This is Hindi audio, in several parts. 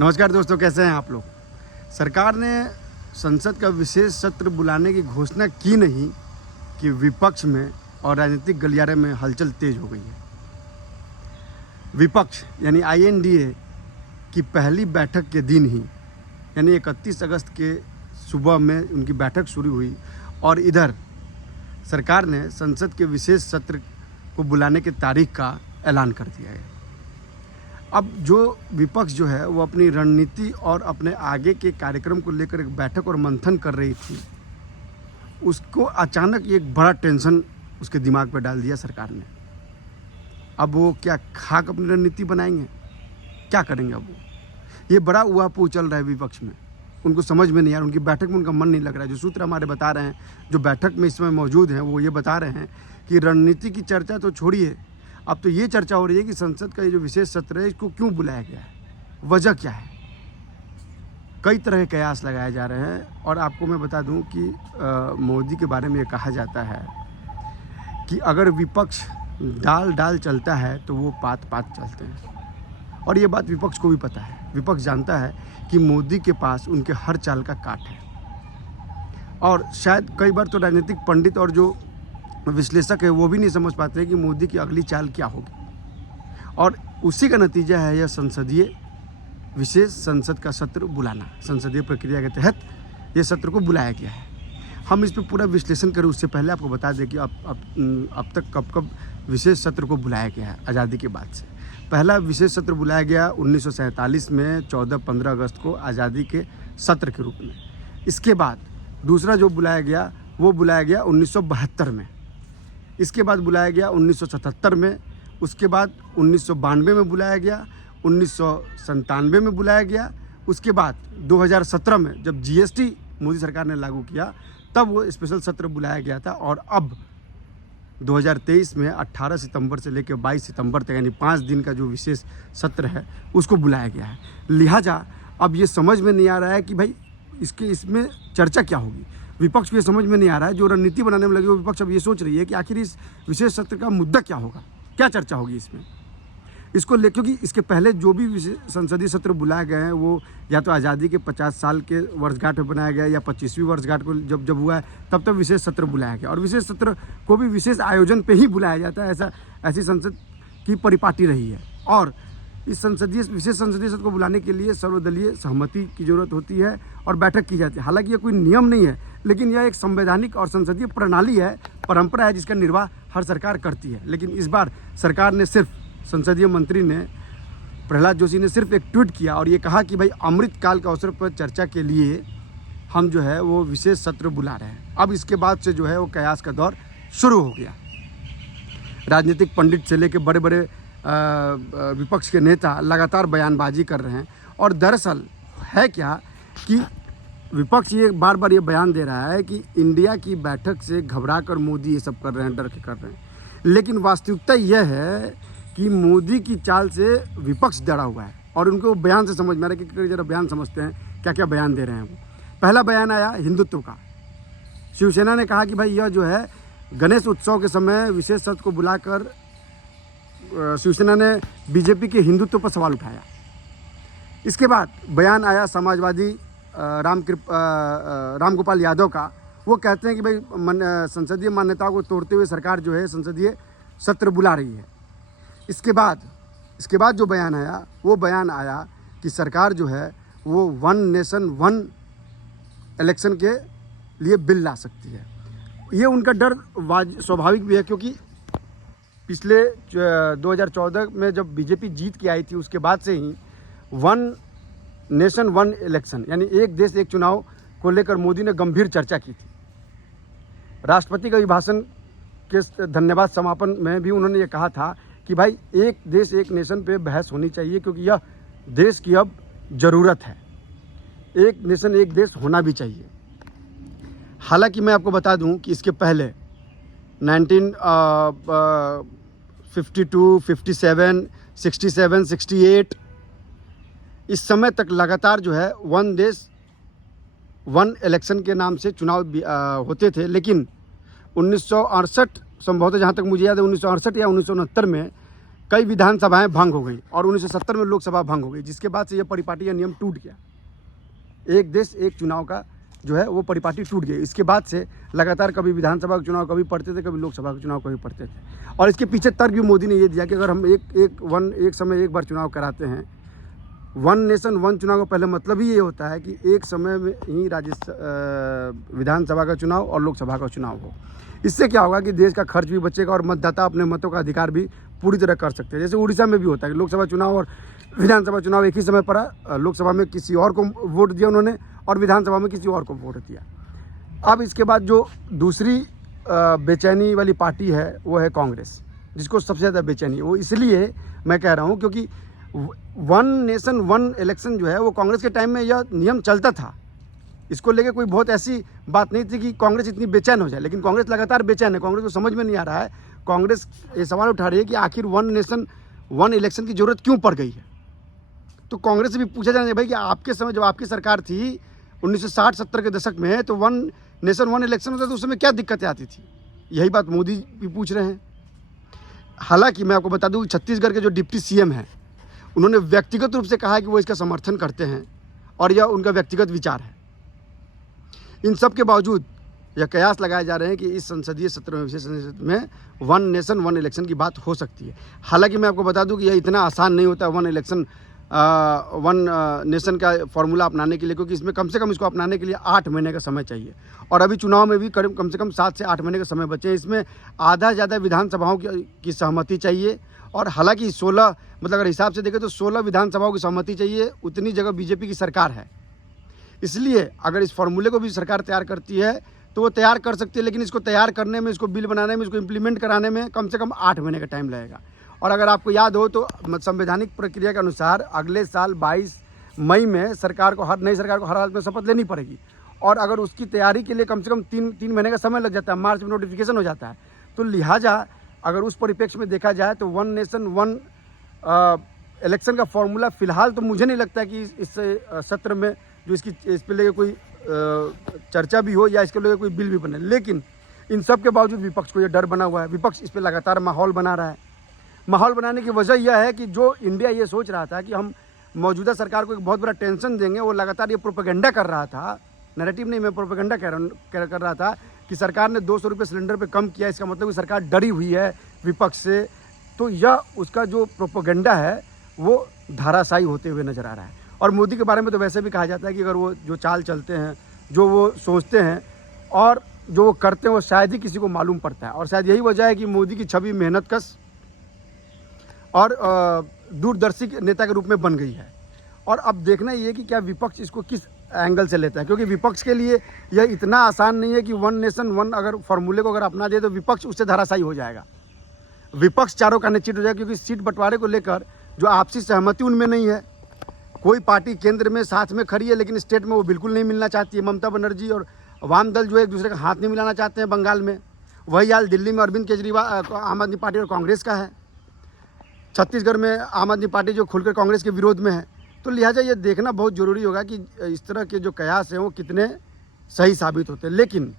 नमस्कार दोस्तों, कैसे हैं आप लोग। सरकार ने संसद का विशेष सत्र बुलाने की घोषणा की नहीं कि विपक्ष में और राजनीतिक गलियारे में हलचल तेज हो गई है। विपक्ष यानी INDA की पहली बैठक के दिन ही यानी 31 अगस्त के सुबह में उनकी बैठक शुरू हुई और इधर सरकार ने संसद के विशेष सत्र को बुलाने की तारीख का ऐलान कर दिया है। अब जो विपक्ष जो है वो अपनी रणनीति और अपने आगे के कार्यक्रम को लेकर एक बैठक और मंथन कर रही थी, उसको अचानक एक बड़ा टेंशन उसके दिमाग पर डाल दिया सरकार ने। अब वो क्या खाक अपनी रणनीति बनाएंगे, क्या करेंगे। अब वो ये बड़ा उहापोह चल रहा है विपक्ष में, उनको समझ में नहीं आ रहा, उनकी बैठक में उनका मन नहीं लग रहा है। जो सूत्र हमारे बता रहे हैं, जो बैठक में इस समय मौजूद हैं, वो ये बता रहे हैं कि रणनीति की चर्चा तो छोड़िए, अब तो ये चर्चा हो रही है कि संसद का ये जो विशेष सत्र है इसको क्यों बुलाया गया है, वजह क्या है। कई तरह के कयास लगाए जा रहे हैं और आपको मैं बता दूं कि मोदी के बारे में ये कहा जाता है कि अगर विपक्ष डाल डाल चलता है तो वो पात पात चलते हैं, और ये बात विपक्ष को भी पता है। विपक्ष जानता है कि मोदी के पास उनके हर चाल का काट है, और शायद कई बार तो राजनीतिक पंडित और जो विश्लेषक है वो भी नहीं समझ पाते हैं कि मोदी की अगली चाल क्या होगी, और उसी का नतीजा है यह संसदीय विशेष संसद का सत्र बुलाना। संसदीय प्रक्रिया के तहत ये सत्र को बुलाया गया है। हम इस पर पूरा विश्लेषण करें उससे पहले आपको बता दें कि अब तक कब विशेष सत्र को बुलाया गया है। आज़ादी के बाद से पहला विशेष सत्र बुलाया गया 1947 में 14-15 अगस्त को आज़ादी के सत्र के रूप में। इसके बाद दूसरा जो बुलाया गया वो बुलाया गया 1972 में। इसके बाद बुलाया गया 1977 में, उसके बाद 1992 में बुलाया गया, 1997 में बुलाया गया, उसके बाद 2017 में जब GST मोदी सरकार ने लागू किया तब वो स्पेशल सत्र बुलाया गया था, और अब 2023 में 18 सितंबर से लेकर 22 सितंबर तक यानी 5 दिन का जो विशेष सत्र है उसको बुलाया गया है। लिहाजा अब ये समझ में नहीं आ रहा है कि भाई इसमें चर्चा क्या होगी। विपक्ष को ये समझ में नहीं आ रहा है, जो रणनीति बनाने में लगे वो विपक्ष अब ये सोच रही है कि आखिर इस विशेष सत्र का मुद्दा क्या होगा, क्या चर्चा होगी इसमें। इसको ले क्योंकि इसके पहले जो भी संसदीय सत्र बुलाए गए हैं वो या तो आज़ादी के 50 साल के वर्षगांठ में बनाया गया या 25वीं वर्षगांठ को जब हुआ है तब विशेष सत्र बुलाया गया, और विशेष सत्र को भी विशेष आयोजन पे ही बुलाया जाता है। ऐसी संसद की परिपाटी रही है, और इस विशेष संसदीय सत्र को बुलाने के लिए सर्वदलीय सहमति की जरूरत होती है और बैठक की जाती है। हालांकि यह कोई नियम नहीं है, लेकिन यह एक संवैधानिक और संसदीय प्रणाली है, परंपरा है जिसका निर्वाह हर सरकार करती है। लेकिन इस बार सरकार ने सिर्फ, संसदीय मंत्री ने प्रहलाद जोशी ने सिर्फ एक ट्वीट किया और ये कहा कि भाई अमृत काल के अवसर पर चर्चा के लिए हम जो है वो विशेष सत्र बुला रहे हैं। अब इसके बाद से जो है वो कयास का दौर शुरू हो गया। राजनीतिक पंडित से लेकर बड़े बड़े विपक्ष के नेता लगातार बयानबाजी कर रहे हैं, और दरअसल है क्या कि विपक्ष ये बार बार ये बयान दे रहा है कि इंडिया की बैठक से घबरा कर मोदी ये सब कर रहे हैं, डर के कर रहे हैं। लेकिन वास्तविकता यह है कि मोदी की चाल से विपक्ष डरा हुआ है, और उनको बयान से समझ में आ रहा है कि जरा बयान समझते हैं क्या क्या बयान दे रहे हैं वो। पहला बयान आया हिंदुत्व का। शिवसेना ने कहा कि भाई यह जो है गणेश उत्सव के समय विशेष सत्र को बुलाकर शिवसेना ने बीजेपी के हिंदुत्व पर सवाल उठाया। इसके बाद बयान आया समाजवादी रामगोपाल यादव का। वो कहते हैं कि भाई संसदीय मान्यताओं को तोड़ते हुए सरकार जो है संसदीय सत्र बुला रही है। इसके बाद जो बयान आया वो बयान आया कि सरकार जो है वो 1 नेशन 1 इलेक्शन के लिए बिल ला सकती है। ये उनका डर स्वाभाविक भी है, क्योंकि पिछले 2014 में जब बीजेपी जीत के आई थी उसके बाद से ही 1 नेशन 1 इलेक्शन यानी एक देश एक चुनाव को लेकर मोदी ने गंभीर चर्चा की थी। राष्ट्रपति का अभिभाषण के धन्यवाद समापन में भी उन्होंने ये कहा था कि भाई एक देश एक नेशन पे बहस होनी चाहिए, क्योंकि यह देश की अब ज़रूरत है। एक नेशन एक देश होना भी चाहिए। हालांकि मैं आपको बता दूं कि इसके पहले 1952, 57, 67, 68 इस समय तक लगातार जो है 1 देश 1 इलेक्शन के नाम से चुनाव होते थे। लेकिन 1968 संभवतः, जहाँ तक मुझे याद है 1968 या 1969 में कई विधानसभाएं भंग हो गई और 1970 में लोकसभा भंग हो गई, जिसके बाद से यह परिपाटी या नियम टूट गया। एक देश एक चुनाव का जो है वो परिपाटी टूट गई। इसके बाद से लगातार कभी विधानसभा के चुनाव कभी पड़ते थे, कभी लोकसभा के चुनाव कभी पड़ते थे। और इसके पीछे तर्क भी मोदी ने ये दिया कि अगर हम एक समय एक बार चुनाव कराते हैं, वन नेशन वन चुनाव का पहले मतलब ही ये होता है कि एक समय में ही विधानसभा का चुनाव और लोकसभा का चुनाव हो। इससे क्या होगा कि देश का खर्च भी बचेगा और मतदाता अपने मतों का अधिकार भी पूरी तरह कर सकते हैं। जैसे उड़ीसा में भी होता है कि लोकसभा चुनाव और विधानसभा चुनाव एक ही समय पड़ा, लोकसभा में किसी और को वोट दिया उन्होंने और विधानसभा में किसी और को वोट दिया। अब इसके बाद जो दूसरी बेचैनी वाली पार्टी है वो है कांग्रेस, जिसको सबसे ज़्यादा बेचैनी है। वो इसलिए मैं कह रहा हूँ क्योंकि वन नेशन वन इलेक्शन जो है वो कांग्रेस के टाइम में यह नियम चलता था। इसको लेके कोई बहुत ऐसी बात नहीं थी कि कांग्रेस इतनी बेचैन हो जाए, लेकिन कांग्रेस लगातार बेचैन है। कांग्रेस को समझ में नहीं आ रहा है। कांग्रेस ये सवाल उठा रही है कि आखिर वन नेशन वन इलेक्शन की ज़रूरत क्यों पड़ गई है। तो कांग्रेस से भी पूछा जाना है भाई कि आपके समय जब आपकी सरकार थी 1960-70 के दशक में, तो वन नेशन वन इलेक्शन होता तो उस समय क्या दिक्कतें आती थी। यही बात मोदी भी पूछ रहे हैं। हालांकि मैं आपको बता दूं कि छत्तीसगढ़ के जो डिप्टी सीएम हैं उन्होंने व्यक्तिगत रूप से कहा है कि वो इसका समर्थन करते हैं और यह उनका व्यक्तिगत विचार है। इन सब के बावजूद यह कयास लगाए जा रहे हैं कि इस संसदीय सत्र में, विशेष संसद में वन नेशन वन इलेक्शन की बात हो सकती है। हालांकि मैं आपको बता दूं कि यह इतना आसान नहीं होता वन इलेक्शन वन नेशन का फॉर्मूला अपनाने के लिए, क्योंकि इसमें कम से कम इसको अपनाने के लिए 8 महीने का समय चाहिए और अभी चुनाव में भी कम से कम 7 से 8 महीने का समय बचे। इसमें आधा ज़्यादा विधानसभाओं की सहमति चाहिए और हालांकि 16 मतलब अगर हिसाब से देखें तो 16 विधानसभाओं की सहमति चाहिए। उतनी जगह बीजेपी की सरकार है, इसलिए अगर इस फॉर्मूले को भी सरकार तैयार करती है तो वो तैयार कर सकती है, लेकिन इसको तैयार करने में, इसको बिल बनाने में, इसको इम्प्लीमेंट कराने में कम से कम 8 महीने का टाइम लगेगा। और अगर आपको याद हो तो संवैधानिक प्रक्रिया के अनुसार अगले साल 22 मई में सरकार को नई सरकार को हर हाल में शपथ लेनी पड़ेगी और अगर उसकी तैयारी के लिए कम से कम 3 महीने का समय लग जाता है, मार्च में नोटिफिकेशन हो जाता है। तो लिहाजा अगर उस परिप्रेक्ष्य में देखा जाए तो वन नेशन वन इलेक्शन का फॉर्मूला फ़िलहाल तो मुझे नहीं लगता है कि इस सत्र में जो इस पर लेके कोई चर्चा भी हो या इसके लेके कोई बिल भी बने। लेकिन इन सब के बावजूद विपक्ष को यह डर बना हुआ है। विपक्ष इस पर लगातार माहौल बना रहा है। माहौल बनाने की वजह यह है कि जो इंडिया ये सोच रहा था कि हम मौजूदा सरकार को एक बहुत बड़ा टेंशन देंगे, वो लगातार ये प्रोपेगेंडा कर रहा था। नैरेटिव नहीं, मैं प्रोपेगेंडा कर रहा था कि सरकार ने 200 रुपये सिलेंडर पे कम किया, इसका मतलब कि सरकार डरी हुई है विपक्ष से। तो यह उसका जो प्रोपेगेंडा है वो धाराशायी होते हुए नज़र आ रहा है। और मोदी के बारे में तो वैसे भी कहा जाता है कि अगर वो जो चाल चलते हैं, जो वो सोचते हैं और जो वो करते हैं, वो शायद ही किसी को मालूम पड़ता है। और शायद यही वजह है कि मोदी की छवि मेहनतकश और दूरदर्शी नेता के रूप में बन गई है। और अब देखना ये कि क्या विपक्ष इसको किस एंगल से लेता है, क्योंकि विपक्ष के लिए यह इतना आसान नहीं है कि वन नेशन वन अगर फॉर्मूले को अगर अपना दे तो विपक्ष उससे धाराशायी हो जाएगा। विपक्ष चारों का निश्चित हो जाएगा, क्योंकि सीट बंटवारे को लेकर जो आपसी सहमति उनमें नहीं है। कोई पार्टी केंद्र में साथ में खड़ी है लेकिन स्टेट में वो बिल्कुल नहीं मिलना चाहती है। ममता बनर्जी और वाम दल जो है एक दूसरे का हाथ नहीं मिलाना चाहते हैं बंगाल में। वही हाल दिल्ली में अरविंद केजरीवाल आम आदमी पार्टी और कांग्रेस का है। छत्तीसगढ़ में आम आदमी पार्टी जो खुलकर कांग्रेस के विरोध में है। तो लिहाजा ये देखना बहुत ज़रूरी होगा कि इस तरह के जो कयास हैं वो कितने सही साबित होते हैं। लेकिन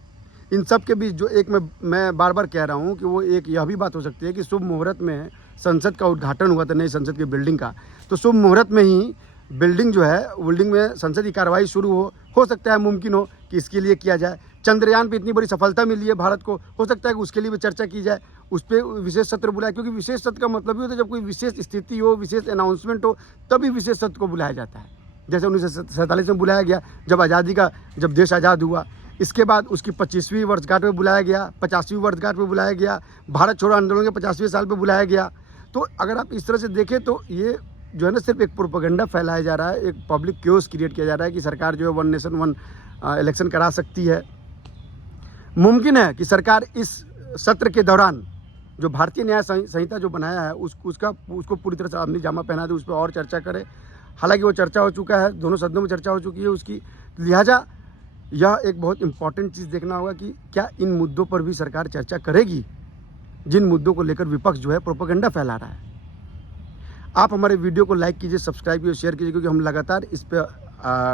इन सब के बीच जो एक मैं बार बार कह रहा हूँ कि वो एक यह भी बात हो सकती है कि शुभ मुहूर्त में संसद का उद्घाटन हुआ था, नई संसद की बिल्डिंग का। तो शुभ मुहूर्त में ही बिल्डिंग जो है, बिल्डिंग में संसद की कार्रवाई शुरू हो सकता है, मुमकिन हो कि इसके लिए किया जाए। चंद्रयान पे इतनी बड़ी सफलता मिली है भारत को, हो सकता है कि उसके लिए भी चर्चा की जाए, उस पर विशेष सत्र बुलाए। क्योंकि विशेष सत्र का मतलब ही होता है जब कोई विशेष स्थिति हो, विशेष अनाउंसमेंट हो, तभी विशेष सत्र को बुलाया जाता है। जैसे 1947 में बुलाया गया जब देश आज़ाद हुआ। इसके बाद उसकी 25वीं वर्षगांठ में बुलाया गया, 50वीं वर्षगांठ में बुलाया गया, भारत छोड़ो आंदोलन के 50वें साल पर बुलाया गया। तो अगर आप इस तरह से देखें तो ये जो है ना सिर्फ एक प्रोपेगेंडा फैलाया जा रहा है, एक पब्लिक क्योस क्रिएट किया जा रहा है कि सरकार जो है वन नेशन वन इलेक्शन करा सकती है। मुमकिन है कि सरकार इस सत्र के दौरान जो भारतीय न्याय संहिता जो बनाया है उसको पूरी तरह से अपनी जामा पहना दे, उस पर और चर्चा करे। हालांकि वो चर्चा हो चुका है, दोनों सदनों में चर्चा हो चुकी है उसकी। लिहाजा यह एक बहुत इंपॉर्टेंट चीज़ देखना होगा कि क्या इन मुद्दों पर भी सरकार चर्चा करेगी, जिन मुद्दों को लेकर विपक्ष जो है प्रोपेगेंडा फैला रहा है। आप हमारे वीडियो को लाइक कीजिए, सब्सक्राइब कीजिए, शेयर कीजिए, क्योंकि हम लगातार इस पर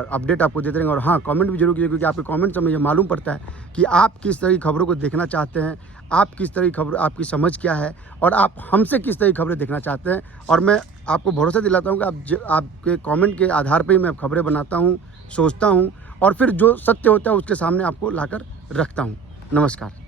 अपडेट आपको देते रहेंगे। और हाँ, कमेंट भी जरूर कीजिए, क्योंकि आपके कमेंट से हमें ये मालूम पड़ता है कि आप किस तरह की खबरों को देखना चाहते हैं, आप किस तरह की खबर, आपकी समझ क्या है और आप हमसे किस तरह की खबरें देखना चाहते हैं। और मैं आपको भरोसा दिलाता हूँ कि आपके कमेंट के आधार पे ही मैं खबरें बनाता हूँ, सोचता हूँ और फिर जो सत्य होता है उसके सामने आपको लाकर रखता हूँ। नमस्कार।